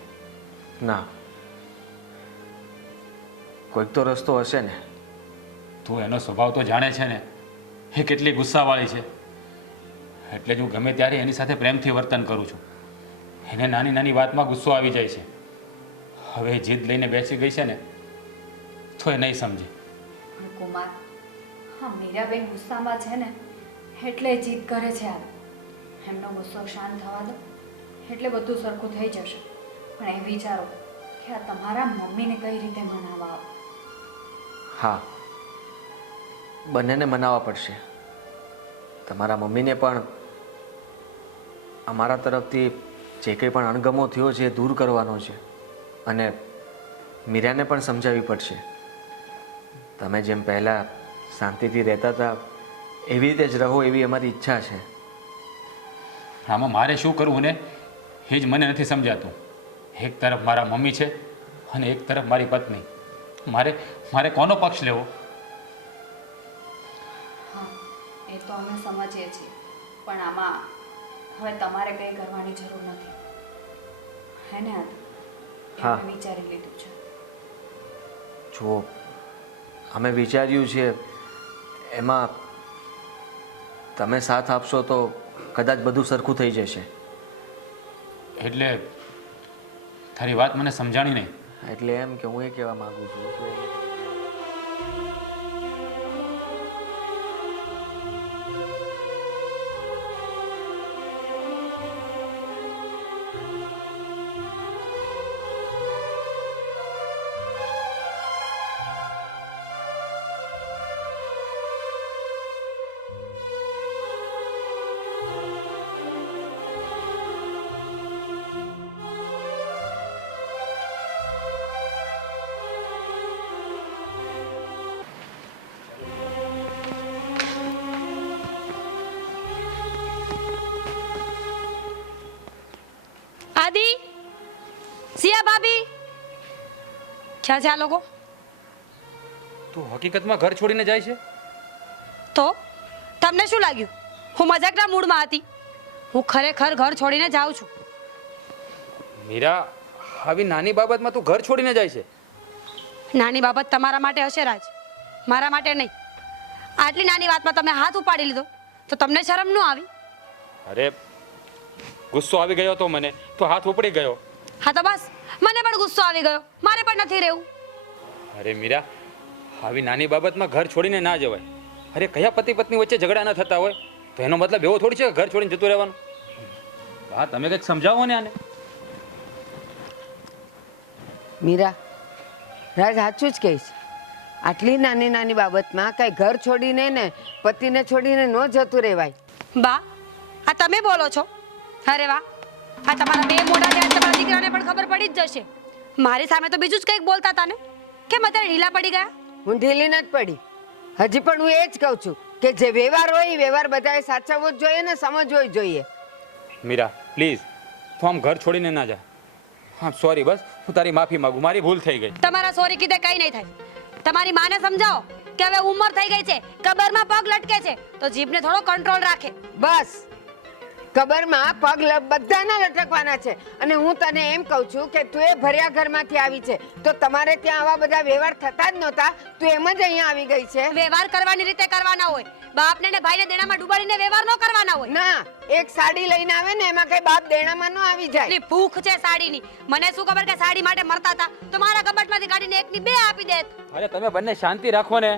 ના, કોઈક તો રસ્તો હશે ને. તું એનો સ્વભાવ તો જાણે છે ને, એ કેટલી ગુસ્સાવાળી છે. એટલે જ હું ગમે ત્યારે એની સાથે પ્રેમથી વર્તન કરું છું. એને નાની નાની વાતમાં ગુસ્સો આવી જાય છે. હવે જીદ લઈને બેસી ગઈ છે ને તો એ નહીં સમજે. પણ કુમાર, હા મીરાબેન ગુસ્સામાં છે ને એટલે જીદ કરે છે. એમનો ગુસ્સો શાંત થવા દો એટલે બધું સરખું થઈ જશે. પણ એ વિચારો કે આ તમારા મમ્મીને કઈ રીતે મનાવવા આવો. હા, બંનેને મનાવવા પડશે. તમારા મમ્મીને પણ અમારા તરફથી જે કંઈ પણ અણગમો થયો છે એ દૂર કરવાનો છે અને મીરાને પણ સમજાવવી પડશે. તમે જેમ પહેલાં શાંતિથી રહેતા હતા એવી રીતે જ રહો, એવી અમારી ઈચ્છા છે. આમાં મારે શું કરવું ને એ જ મને નથી સમજાતું. એક તરફ મારા મમ્મી છે અને એક તરફ મારી પત્ની. મારે કોનો પક્ષ લેવો? હા, એ તો અમે સમજીએ છીએ, પણ આમાં હવે તમારે કંઈ કરવાની જરૂર નથી, હે ને? હા. અમે વિચારી લીધું છે. જો અમે વિચાર્યું છે એમાં તમે સાથ આપશો તો કદાચ બધું સરખું થઈ જશે. એટલે તારી વાત મને સમજાણી નહીં. એટલે એમ કે હું એ કહેવા માંગુ છું કે સિયા ભાભી ક્યાં છે આ લોકો? તું હકીકતમાં ઘર છોડીને જાય છે? તો તમને શું લાગ્યું હું મજાકના મૂડમાં હતી? હું ખરેખર ઘર છોડીને જાઉં છું. મીરા, આવી નાની બાબતમાં તું ઘર છોડીને જાય છે? નાની બાબત તમારા માટે હશે રાજ, મારા માટે નહીં. આટલી નાની વાતમાં તમે હાથ ઉપાડી લીધો તો તમને શરમ ન આવી? અરે ગુસ્સો આવી ગયો તો મને તો હાથ ઉપડી ગયો. હા તો બસ, મને પણ ગુસ્સો આવી ગયો. મારે પણ નથી રહેવું. અરે મીરા, આવી નાની બાબતમાં ઘર છોડીને ના જવાય. અરે કયા પતિ પત્ની વચ્ચે ઝઘડા ન થતા હોય તો એનો મતલબ એવો થોડી છે કે ઘર છોડીને જતું રહેવાનું. હા, તમે કંઈક સમજાવો ને આને. મીરા, રાજ સાચું જ કહીશ. આટલી નાની નાની બાબતમાં કઈ ઘર છોડીને ને પતિને છોડીને ન જતું રહેવાય. બા, આ તમે બોલો છો? અરે વાહ, આ તમારા બે મોઢા છે, તમારા દીકરાને પણ ખબર પડી જ જશે. મારી સામે તો બીજું જ કંઈક બોલતા હતા ને. કેમ અત્યારે ઢીલા પડી ગયા? હું ઢીલી નથી પડી. હજી પણ હું એ જ કહું છું કે જે વ્યવહાર હોય એ વ્યવહાર બધાએ સાચવવો જ જોઈએ ને સમજવો જ જોઈએ. મીરા પ્લીઝ, તું આમ ઘર છોડીને ના જા. હા સોરી, બસ હું તારી માફી માંગુ, મારી ભૂલ થઈ ગઈ. તમારા સોરી કીધે કઈ નહીં થાય. તમારી માને સમજાવો કે હવે ઉંમર થઈ ગઈ છે, કબરમાં પગ લટકે છે તો જીભને થોડો કંટ્રોલ રાખે. બસ, કબરમાં પગ બધાના લટકવાના છે. અને હું તને એમ કહું છું કે તું એ ભર્યા ઘરમાંથી આવી છે તો તમારે ત્યાં આવા બધા વ્યવહાર થતા જ નહોતા. તું એમ જ અહીંયા આવી ગઈ છે. વ્યવહાર કરવાની રીતે કરવાના હોય. બાપને ને ભાઈને દેણામાં ડૂબાડીને વ્યવહાર ન કરવાના હોય. ના, એક સાડી લઈને આવે ને એમાં કઈ બાપ દેણામાં ન આવી જાય. એટલી ભૂખ છે સાડીની. મને શું ખબર કે સાડી માટે મરતા હતા તો મારા કબાટમાંથી કાઢીને એકની બે આપી દેત. અરે તમે બંને શાંતિ રાખો ને.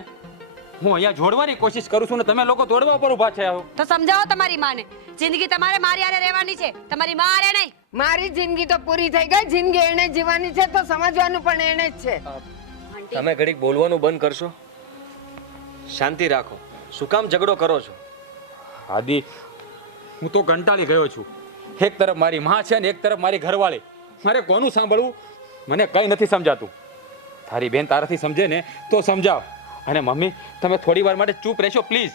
હું અહીંયા જોડવાની કોશિશ કરું છું ને તમે લોકો તોડવા ઉપર ઊભા છે. તો સમજાવો તમારી માને. જિંદગી તમારે મારી હારે રહેવાની છે, તમારી માં હારે નહીં. મારી જિંદગી તો પૂરી થઈ ગઈ. જિંદગી એને જીવવાની છે તો સમજવાનું પણ એને જ છે. તમે ઘડીક બોલવાનું બંધ કરશો? શાંતિ રાખો. શું કામ ઝઘડો કરો છો? આદિ, હું તો કંટાળી ગયો છું. એક તરફ મારી માં છે ને એક તરફ મારી ઘરવાળી. મારે કોનું સાંભળવું મને કંઈ નથી સમજાતું. તારી બેન તારાથી સમજે ને તો સમજાવ. અને મમ્મી, તમે થોડી વાર માટે ચૂપ રહેશો પ્લીઝ.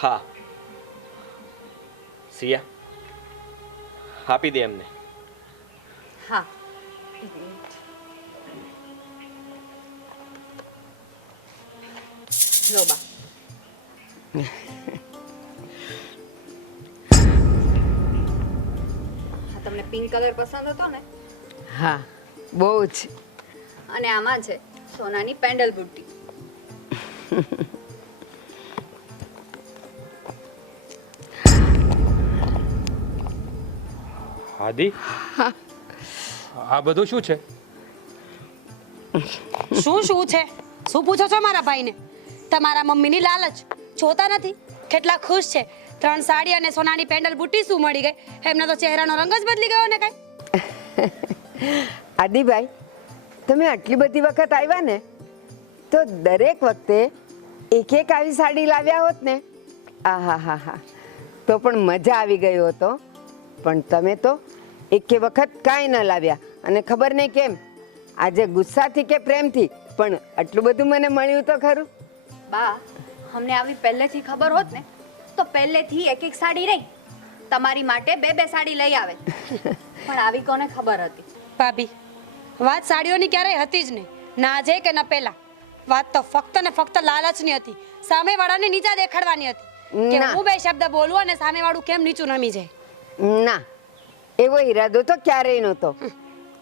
હા સિયા, આપી દે એમને. હા, લો બા. તમને પિંક કલર પસંદ હતો ને? હા, બહુ જ. અને આમાં છે સોનાની પેન્ડલ બુટ્ટી. આદિ, આ બધું શું છે? શું છે? શું પૂછો છો મારા ભાઈને? તમારા મમ્મીની લાલચ જોતા નથી કેટલા ખુશ છે. 3 સાડી અને સોનાની પેન્ડલ બુટ્ટી શું મળી ગઈ? એમનો તો ચહેરાનો રંગ જ બદલી ગયો ને કઈ. આદિભાઈ, તમે આટલી બધી વખત આવ્યા ને તો દરેક વખતે એક એક આવી સાડી લાવ્યા હોત ને, આહા હા હા, તો પણ મજા આવી ગયો હતો. પણ તમે તો એકે વખત કાંઈ ન લાવ્યા. અને ખબર નહીં કેમ આજે ગુસ્સાથી કે પ્રેમથી પણ આટલું બધું મને મળ્યું તો ખરું. બા, અમને આવી પહેલેથી ખબર હોત ને તો પહેલેથી એક એક સાડી રહી તમારી માટે 2 સાડી લઈ આવે. પણ આવી કોને ખબર હતી? ભાભી, વાત સાડીઓની ક્યારેય હતી જ નહીં. ના આજે કે ના પહેલા. વાત તો ફક્ત ને ફક્ત લાલચની હતી. સામેવાળાને નીચા દેખાડવાની હતી કે ના. હું 2 શબ્દ બોલું અને સામેવાળું કેમ નીચું નમી જાય. ના, એવો ઈરાદો તો ક્યારેય નહોતો.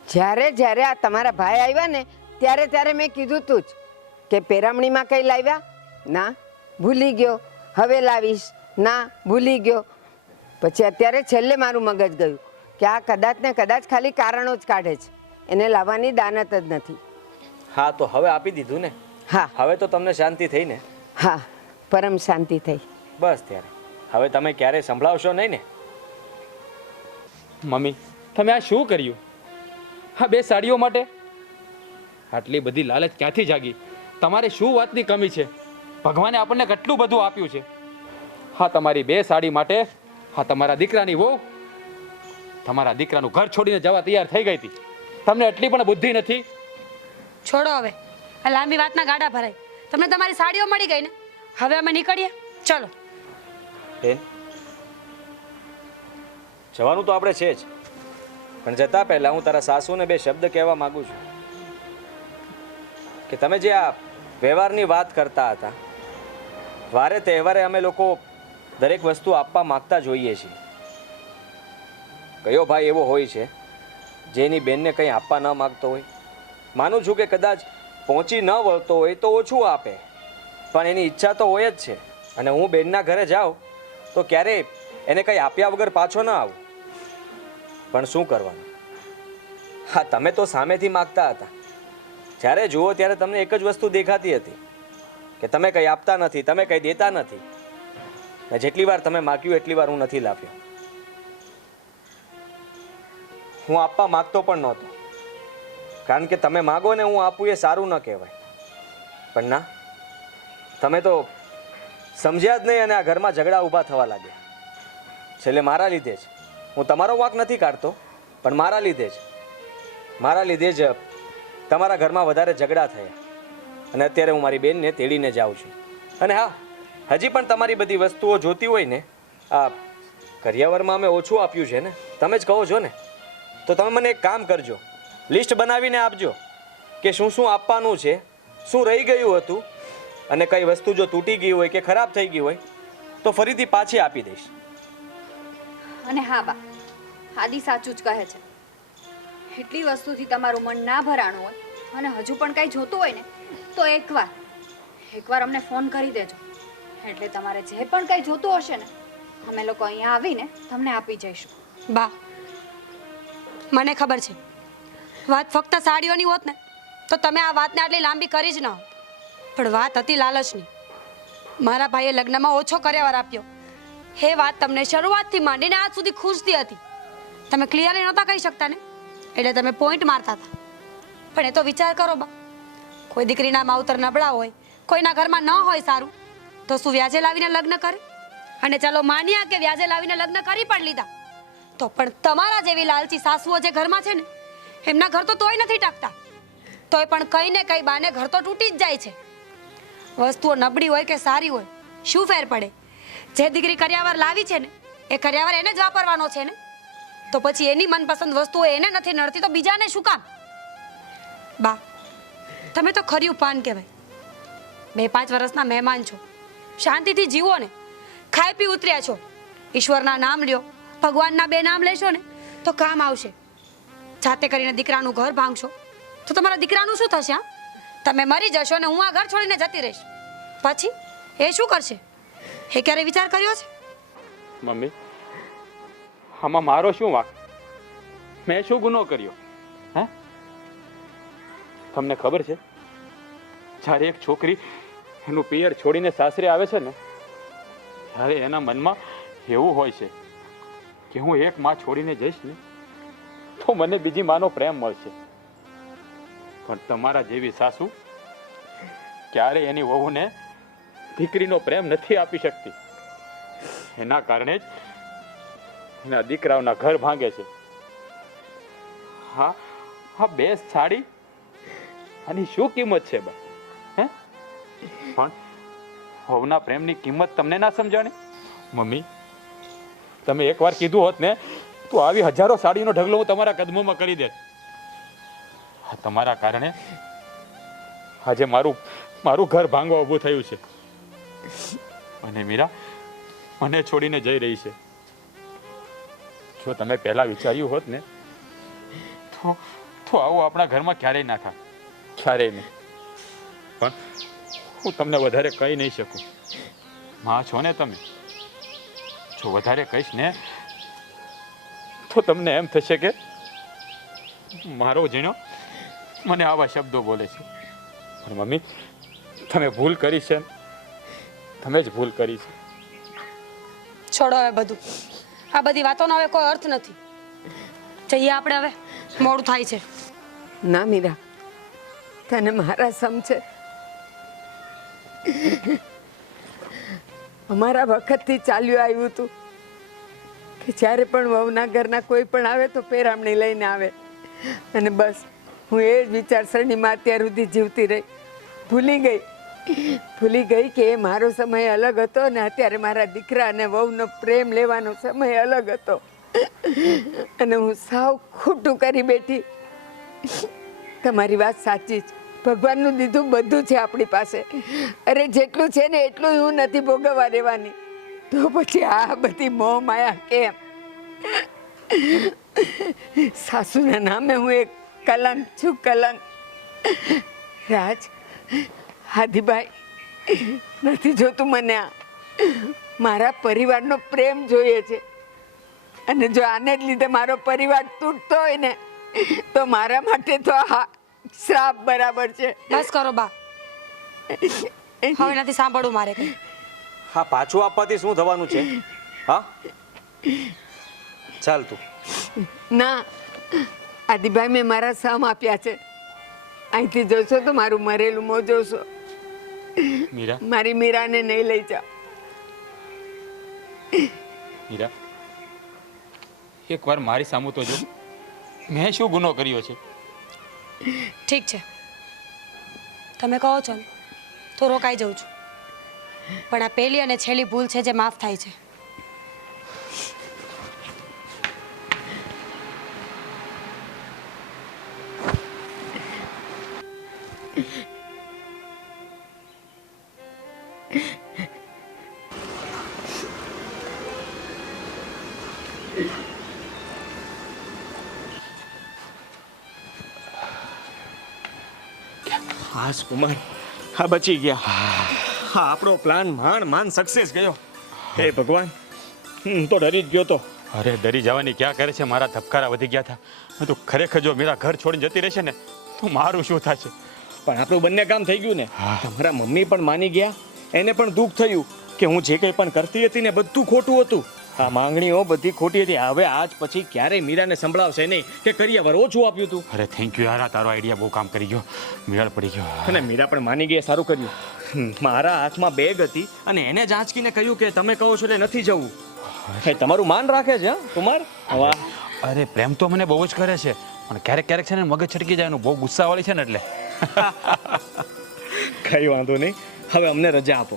જ્યારે આ તમારા ભાઈ આવ્યા ને ત્યારે મેં કીધું તું જ કે પેરામણીમાં કઈ લાવ્યા? ના, ભૂલી ગયો. હવે લાવીશ? ના, ભૂલી ગયો. પછી અત્યારે છેલ્લે મારું મગજ ગયું કે આ કદાચ ને કદાચ ખાલી કારણો જ કાઢે છે, એને લાવવાની દાનત જ નથી. હા તો હવે આપી દીધું ને. હા હવે તો તમને શાંતિ થઈ ને? હા, પરમ શાંતિ થઈ. બસ ત્યારે હવે તમે ક્યારેય સંભળાવશો નહીં ને? મમ્મી, તમે આ શું કર્યું? હા, 2 સાડીઓ માટે આટલી બધી લાલચ ક્યાંથી જાગી? તમારે શું વાતની કમી છે? ભગવાને આપણને કેટલું બધું આપ્યું છે. હા, તમારી 2 સાડી માટે હા તમારા દીકરાની વહુ તમારા દીકરાનું ઘર છોડીને જવા તૈયાર થઈ ગઈ હતી. તમને એટલી પણ બુદ્ધિ નથી? છોડો હવે આ લાંબી વાતના ગાડા ભરાય. તમને તમારી સાડીઓ મળી ગઈ ને, હવે અમે નીકળીએ. ચલો. બેન, જવાનું તો આપણે છે જ, પણ જતા પહેલા હું તારા સાસુને બે શબ્દ કહેવા માંગુ છું કે તમે જે આ વ્યવહારની વાત કરતા હતા, વારે તહેવારે અમે લોકો દરેક વસ્તુ આપવા માંગતા જોઈએ છીએ. કયો ભાઈ એવો હોય છે જેની બેનને કંઈ આપવા ન માગતો હોય? માનું છું કે કદાચ પહોંચી ન વળતો હોય તો ઓછું આપે, પણ એની ઈચ્છા તો હોય જ છે. અને હું બેનના ઘરે જાઉં તો ક્યારેય એને કંઈ આપ્યા વગર પાછો ન આવું. પણ શું કરવાનું? હા, તમે તો સામેથી માગતા હતા. જ્યારે જુઓ ત્યારે તમને એક જ વસ્તુ દેખાતી હતી કે તમે કંઈ આપતા નથી, તમે કંઈ દેતા નથી. અને જેટલી વાર તમે માગ્યું એટલી વાર હું નથી લાવ્યો. હું આપવા માગતો પણ નહોતો, કારણ કે તમે માગો ને હું આપું એ સારું ન કહેવાય. પણ ના, તમે તો સમજ્યા જ નહીં અને આ ઘરમાં ઝઘડા ઊભા થવા લાગ્યા. છેલ્લે મારા લીધે જ, હું તમારો વાંક નથી કાઢતો, પણ મારા લીધે જ તમારા ઘરમાં વધારે ઝઘડા થયા. અને અત્યારે હું મારી બેનને તેડીને જાઉં છું. અને હા, હજી પણ તમારી બધી વસ્તુઓ જોતી હોય ને, આ કરિયાવરમાં અમે ઓછું આપ્યું છે ને, તમે જ કહો છો ને, તો તમે મને એક કામ કરજો, લિસ્ટ બનાવીને આપજો કે શું શું આપવાનું છે, શું રહી ગયું હતું, અને કઈ વસ્તુ જો તૂટી ગઈ હોય કે ખરાબ થઈ ગઈ હોય તો ફરીથી પાછી આપી દઈશ. અને હા બા, આદિ સાચું જ કહે છે. એટલી વસ્તુથી તમારું મન ના ભરાણું હોય અને હજુ પણ કાંઈ જોતું હોય ને તો એકવાર અમને ફોન કરી દેજો. એટલે તમારે જે પણ કંઈ જોતું હશે ને અમે લોકો અહીંયા આવીને તમને આપી જઈશું. બા, મને ખબર છે વાત ફક્ત સાડીઓની હોત ને તો તમે આ વાતને આટલી લાંબી કરી જ ન હોત. પણ વાત હતી લાલચની. મારા ભાઈએ લગ્નમાં ઓછો કર્યાવાર આપ્યો એ વાત તમને શરૂઆતથી માંડીને આજ સુધી ખૂંચતી હતી. તમે ક્લિયરલી નહોતા કહી શકતા ને, એટલે તમે પોઈન્ટ મારતા હતા. પણ એ તો વિચાર કરો બા, કોઈ દીકરીના માવતર નબળા હોય, કોઈના ઘરમાં ન હોય સારું, તો શું વ્યાજે લાવીને લગ્ન કરે? અને ચાલો માન્યા કે વ્યાજે લાવીને લગ્ન કરી પણ લીધા, તો પણ તમારા જેવી લાલચી સાસુઓ જે ઘરમાં છે ને, એમના ઘર તો તોય નથી ટકતા. તોય પણ કઈ ને કઈ બાને ઘર તો તૂટી જ જાય છે. વસ્તુઓ નબળી હોય કે સારી હોય, શું ફેર પડે? જે દીકરી કર્યાવાર લાવી છે ને, એ કર્યાવાર એને જ વાપરવાનો છે ને, તો પછી એની મનપસંદ વસ્તુઓ એને નથી નડતી તો બીજાને શું કામ? બા, તમે તો ખર્યું પાન કહેવાય. 2-5 વર્ષના મહેમાન છો, શાંતિથી જીવો ને, ખાઈ પી ઉતર્યા છો. ઈશ્વરના નામ લ્યો, ભગવાનના 2 નામ લેશો ને તો કામ આવશે. જાતે કરીને દીકરાનું ઘર ભાંગશો તો તમારા દીકરાનું શું થશે? હા, તમે મરી જશો ને હું આ ઘર છોડીને જતી રહીશ, પછી એ શું કરશે? એ ક્યારે વિચાર કર્યો છે? મમ્મી, આમાં મારો શું વાંક? મેં શું ગુનો કર્યો? હે? તમને ખબર છે, જ્યારે એક છોકરી એનું પિયર છોડીને સાસરે આવે છે ને, ત્યારે એના મનમાં એવું હોય છે કે હું એક માં છોડીને જઈશ ને તો મને બીજી માનો પ્રેમ મળશે. પણ તમારા જેવી સાસુ ક્યારે એની વહુને દીકરીનો પ્રેમ નથી આપી શકતી. એના કારણે જ એના દીકરાઓના ઘર ભાંગે છે. હા હા, 2 સાડી આની શું કિંમત છે બા? હે? પણ વહુના પ્રેમની કિંમત તમને ના સમજાણે? મમ્મી, તમે એકવાર કીધું હોત ને તો આવી હજારો સાડીનો ઢગલો હું તમારા કદમોમાં કરી દેત. તમારા કારણે આજે મારું ઘર ભાંગવા ઊભું થયું છે. અને મીરા મને છોડીને જઈ રહી છે. જો તમે પહેલા વિચાર્યું હોત ને તો આવું આપણા ઘરમાં ક્યારેય ના થાય, ક્યારેય નહીં. પણ હું તમને વધારે કહી નહીં શકું. માં છો ને તમે, જો વધારે કહીશ ને તો તમને એમ થશે કે મારો જીણો મને આવા શબ્દો બોલે છે. પણ મમ્મી, તમે ભૂલ કરી છે, તમે જ ભૂલ કરી છે. છોડો હવે બધું, આ બધી વાતોનો હવે કોઈ અર્થ નથી. જઈએ આપણે હવે, મોડું થાય છે. ના મીરા, તને મારા સમ છે. અમારા વખતથી ચાલ્યું આવ્યું હતું કે જ્યારે પણ વહુના ઘરના કોઈ પણ આવે તો પેરામણી લઈને આવે. અને બસ હું એ જ વિચારસરણીમાં અત્યાર સુધી જીવતી રહી. ભૂલી ગઈ કે એ મારો સમય અલગ હતો ને અત્યારે મારા દીકરા અને વહુનો પ્રેમ લેવાનો સમય અલગ હતો. અને હું સાવ ખોટું કરી બેઠી. તમારી વાત સાચી છે. ભગવાનનું દીધું બધું છે આપણી પાસે. અરે જેટલું છે ને એટલું હું નથી ભોગવવા દેવાની. તો પછી આ બધી મોહ માયા કેમ? સાસુના નામે હું એક કલંક છું, કલંક. રાજ, હાદીભાઈ, નથી જોતું મને આ. મારા પરિવારનો પ્રેમ જોઈએ છે. અને જો આને જ લીધે મારો પરિવાર તૂટતો હોય ને તો મારા માટે તો આ શ્રાપ બરાબર છે. બસ કરો બા, હવે નથી સાંભળવું મારે કંઈ. હા, પાછું આપવાથી શું થવાનું છે? હા, ચાલ તું. ના, આદિભાઈ, મેં મારા સમ આપ્યા છે. અહીંથી જોશો તો મારું મરેલું મોં જોશો. મીરા, મારી મીરાને નહીં લઈ જાઓ. મીરા, એકવાર મારી સામું તો જો. મેં શું ગુનો કર્યો છે? ઠીક છે, તમે કહો છો ને તો રોકાઈ જઉં છું. પણ આ પહેલી અને છેલ્લી ભૂલ છે જે માફ થાય છે. હાસ કુમાર, હા બચી ગયા. હા, આપણો પ્લાન માંડ સક્સેસ ગયો. હે ભગવાન, હું તો ડરી જ ગયો તો. અરે ડરી જવાની ક્યાં કરે છે? મારા ધબકારા વધી ગયા હતા. મેં તો ખરેખર જો મીરા ઘર છોડીને જતી રહેશે ને તો મારું શું થશે? પણ આપણું બંને કામ થઈ ગયું ને. તમારા મમ્મી પણ માની ગયા, એને પણ દુઃખ થયું કે હું જે કંઈ પણ કરતી હતી ને બધું ખોટું હતું. આ માંગણીઓ બધી ખોટી હતી. હવે આજ પછી ક્યારેય મીરાને સંભળાવશે નહીં કે કરિયાવર ઓછું આપ્યું તું. અરે થેન્ક યુ યાર, આ તારો આઈડિયા બહુ કામ કરી ગયો. મેળ પડી ગયો. અને મીરા પણ માની ગઈ, સારું કર્યું. મારા હાથમાં બેગ હતી અને એને જ આંચકીને કહ્યું કે તમે કહો છો એટલે નથી જવું. તમારું માન રાખે છે, હા કુમાર. વાહ. અરે પ્રેમ તો મને બહુ જ કરે છે, પણ ક્યારેક ક્યારેક છે ને મગજ છટકી જાય, એનું બહુ ગુસ્સાવાળી છે ને એટલે. કઈ વાંધો નહીં, હવે અમને રજા આપો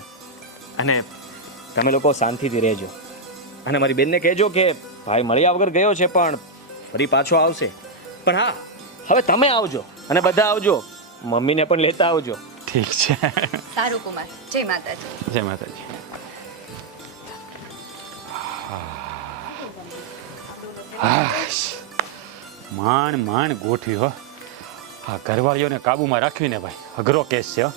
અને તમે લોકો શાંતિથી રહેજો. અને મારી બેનને કહેજો કે ભાઈ મળ્યા વગર ગયો છે પણ ફરી પાછો આવશે. પણ હા, હવે તમે આવજો અને બધા આવજો. મમ્મીને પણ લેતા આવજો. ઠીક છે. સારું કુમાર, જય માતાજી. જય માતાજી. માંડ ગોઠવી હો. આ ઘરવાળીઓને કાબુમાં રાખવીને ભાઈ અઘરો કેસ છે હો.